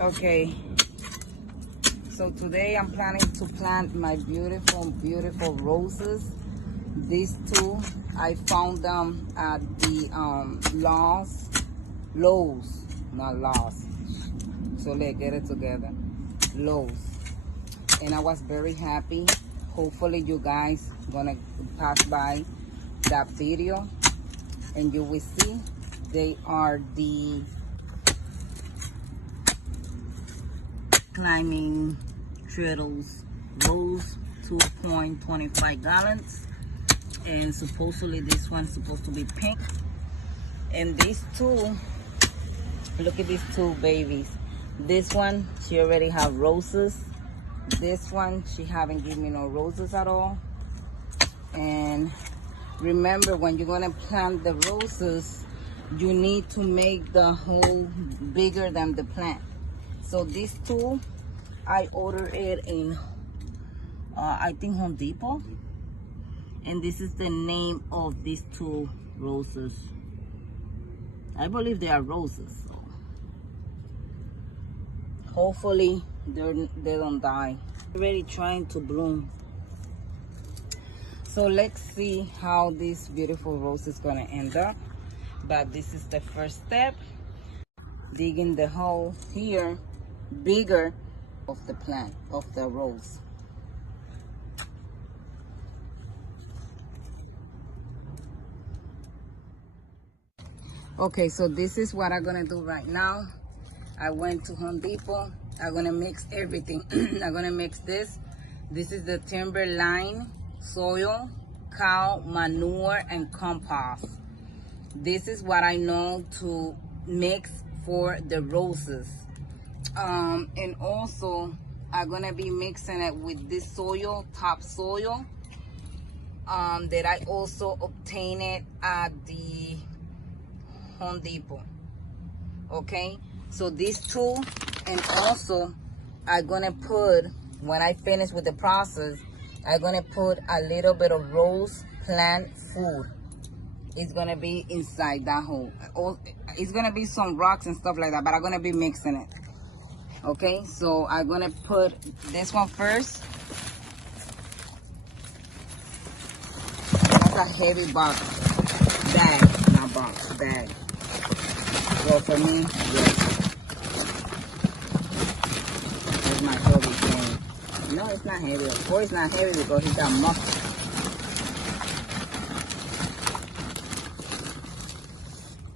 Okay, so today I'm planning to plant my beautiful roses. These two, I found them at the Lowe's, not Lost. So let's get it together. Lowe's. And I was very happy. Hopefully you guys gonna pass by that video and you will see they are the climbing turtles rose, 2.25 gallons, and supposedly this one's supposed to be pink. And these two, look at these two babies. This one, she already have roses. This one, she haven't given me no roses at all. And remember, when you're gonna plant the roses, you need to make the hole bigger than the plant. So these two, I ordered it in, I think Home Depot. And this is the name of these two roses. I believe they are roses. So hopefully they don't die. Already trying to bloom. So let's see how this beautiful rose is gonna end up. But this is the first step. Digging the hole here, bigger of the plant, of the rose. Okay, so this is what I'm gonna do right now. I went to Home Depot. I'm gonna mix everything. I'm gonna mix this. This is the timberline, soil, cow manure, and compost. This is what I know to mix for the roses. And also I'm gonna be mixing it with this soil, topsoil, that I also obtained it at the Home Depot. Okay, so these two, and also I'm gonna put, when I finish with the process, I'm gonna put a little bit of rose plant food. It's gonna be inside that hole. It's gonna be some rocks and stuff like that, but I'm gonna be mixing it. Okay, so I'm gonna put this one first. That's a heavy box, bag, not box, bag. Well, for me, yes. It's my heavy thing. No, it's not heavy. Of course, it's not heavy because it got muscle.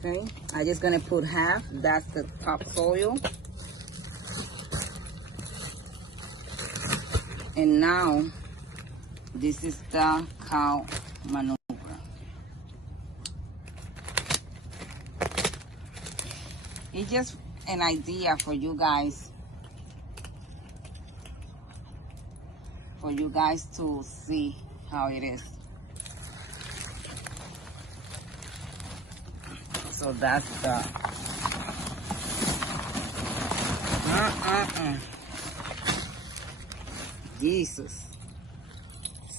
Okay, I'm just gonna put half. That's the topsoil. And now, this is the cow manure. It's just an idea for you guys. For you guys to see how it is. So that's the Jesus.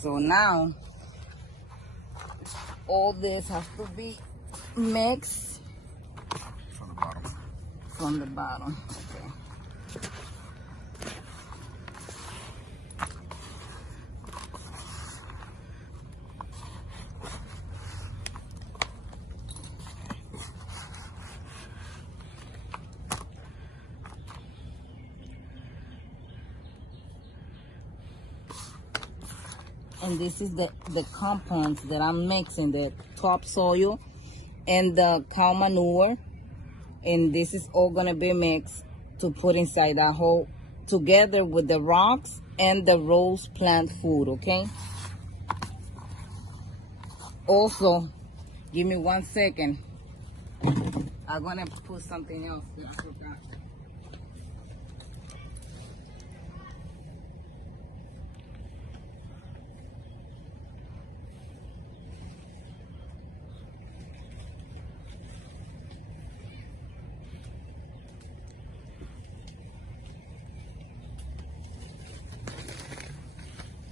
So now all this has to be mixed from the bottom. From the bottom. Okay. And this is the compounds that I'm mixing, the topsoil and the cow manure. And this is all gonna be mixed to put inside that hole together with the rocks and the rose plant food, okay? Also, give me 1 second. I'm gonna put something else that I forgot.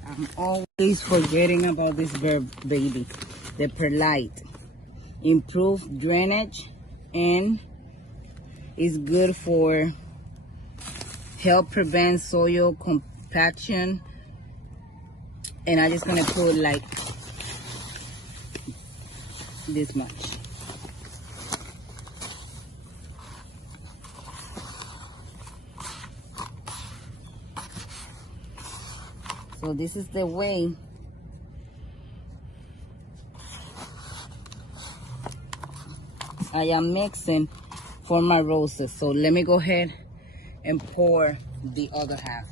I'm always forgetting about this baby, the perlite. Improve drainage and is good for help prevent soil compaction. And I'm just gonna put like this much. So this is the way I am mixing for my roses. So let me go ahead and pour the other half.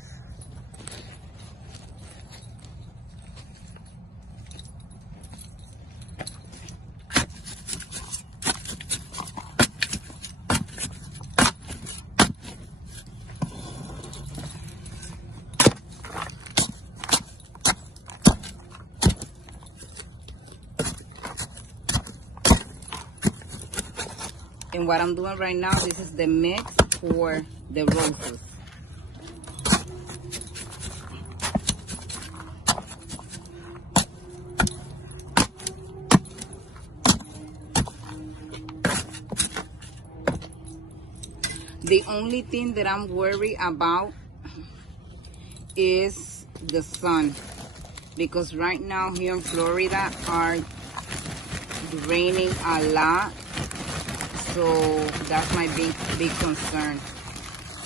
And what I'm doing right now, this is the mix for the roses. The only thing that I'm worried about is the sun, because right now here in Florida are raining a lot. So that's my big concern.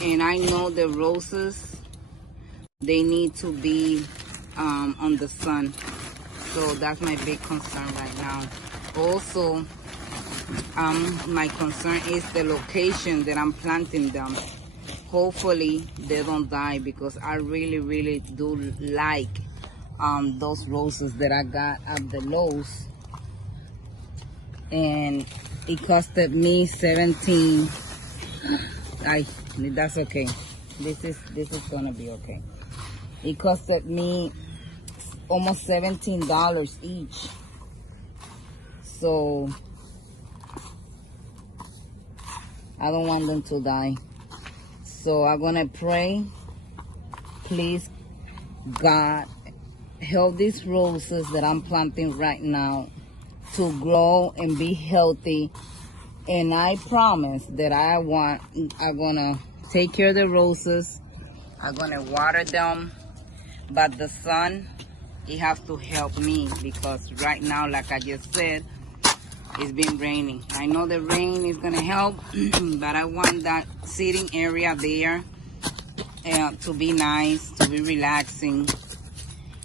And I know the roses, they need to be on the sun. So that's my big concern right now. Also, my concern is the location that I'm planting them. Hopefully they don't die, because I really do like those roses that I got at the Lowe's. And it costed me 17. That's okay. This is gonna be okay. It costed me almost $17 each. So I don't want them to die. So I'm gonna pray, please God, help these roses that I'm planting right now to grow and be healthy. And I promise that I'm gonna take care of the roses. I'm gonna water them, but the sun, it has to help me, because right now, like I just said, it's been raining. I know the rain is gonna help, but I want that sitting area there to be nice, to be relaxing.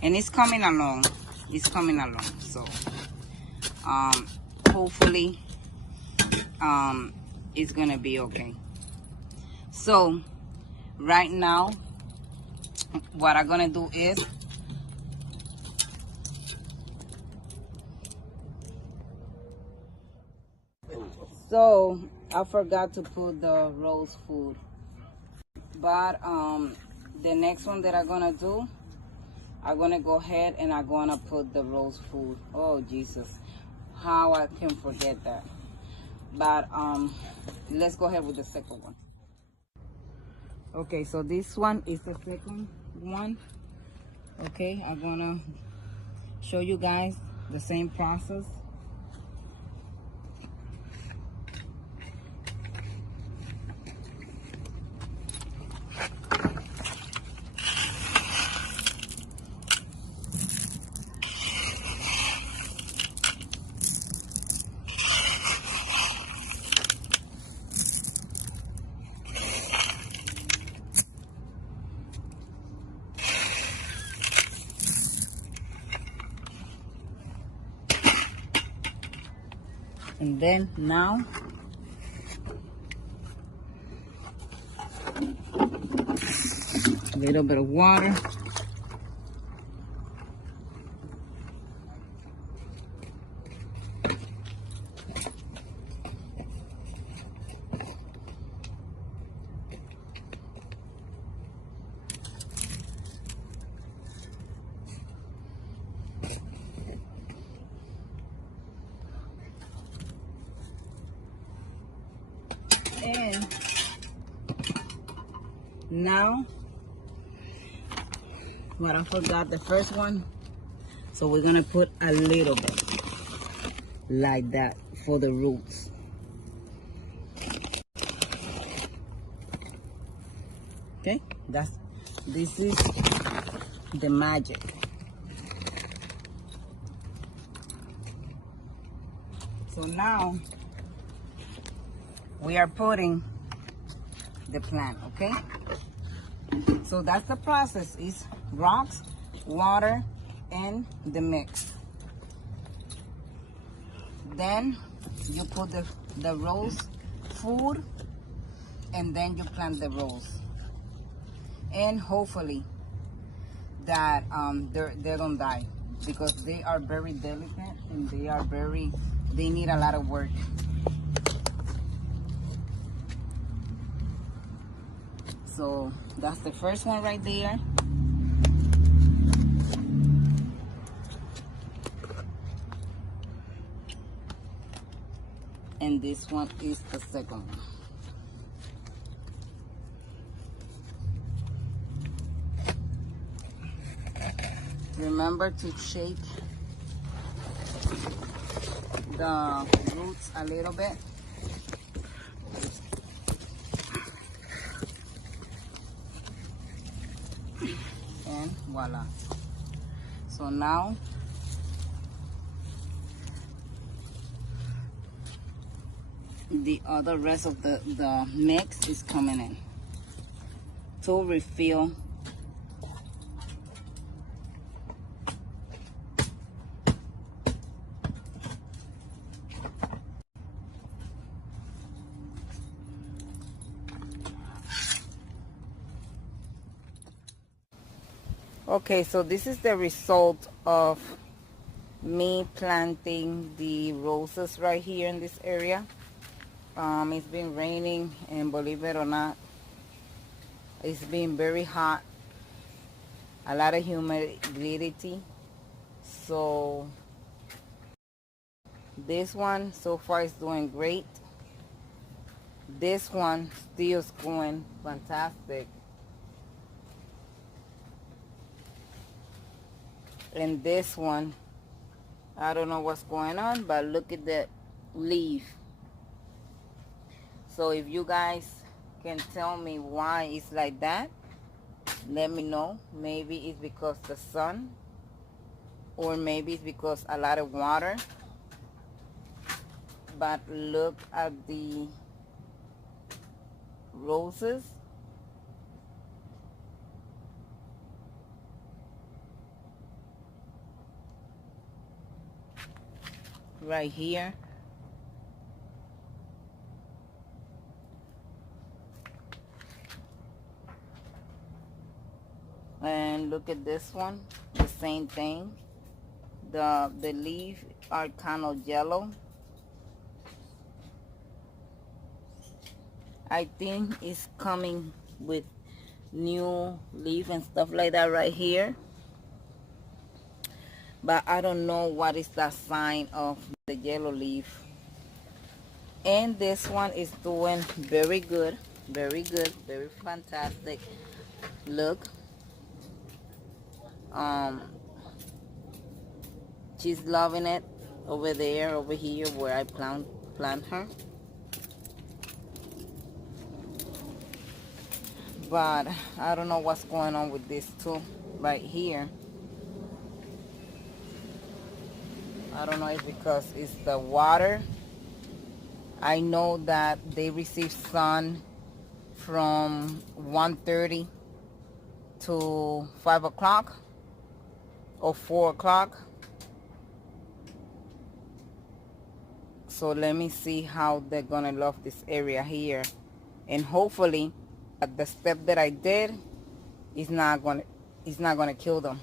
And it's coming along. It's coming along. So hopefully it's gonna be okay. So right now, what I'm gonna do is I forgot to put the rose food, but the next one that I'm gonna do, I'm gonna go ahead and I'm gonna put the rose food. Oh Jesus, how I can forget that. But let's go ahead with the second one. Okay, so this one is the second one. Okay, I'm gonna show you guys the same process. And then now a little bit of water. And now, what I forgot, the first one, so we're gonna put a little bit like that for the roots. Okay, this is the magic. So now we are putting the plant, okay? So that's the process, is rocks, water, and the mix. Then you put the rose food, and then you plant the rose. And hopefully that they don't die, because they are very delicate and they need a lot of work. So that's the first one right there. And this one is the second one. Remember to shake the roots a little bit. And voila. So now the other rest of the mix is coming in to refill. Okay, so this is the result of me planting the roses right here in this area. It's been raining, and believe it or not, it's been very hot, a lot of humidity. So this one so far is doing great. This one still is going fantastic. And this one, I don't know what's going on, but look at the leaf. So if you guys can tell me why it's like that, let me know. Maybe it's because the sun, or maybe it's because a lot of water. But look at the roses. Right here. And look at this one, the same thing. The leaves are kind of yellow. I think it's coming with new leaf and stuff like that right here. But I don't know what is the sign of the yellow leaf. And this one is doing very good, very fantastic. Look, she's loving it over there, over here where I plant her. But I don't know what's going on with this too right here. I don't know if because it's the water. I know that they receive sun from 1:30 to 5 o'clock or 4 o'clock. So let me see how they're gonna love this area here. And hopefully the step that I did is not gonna kill them.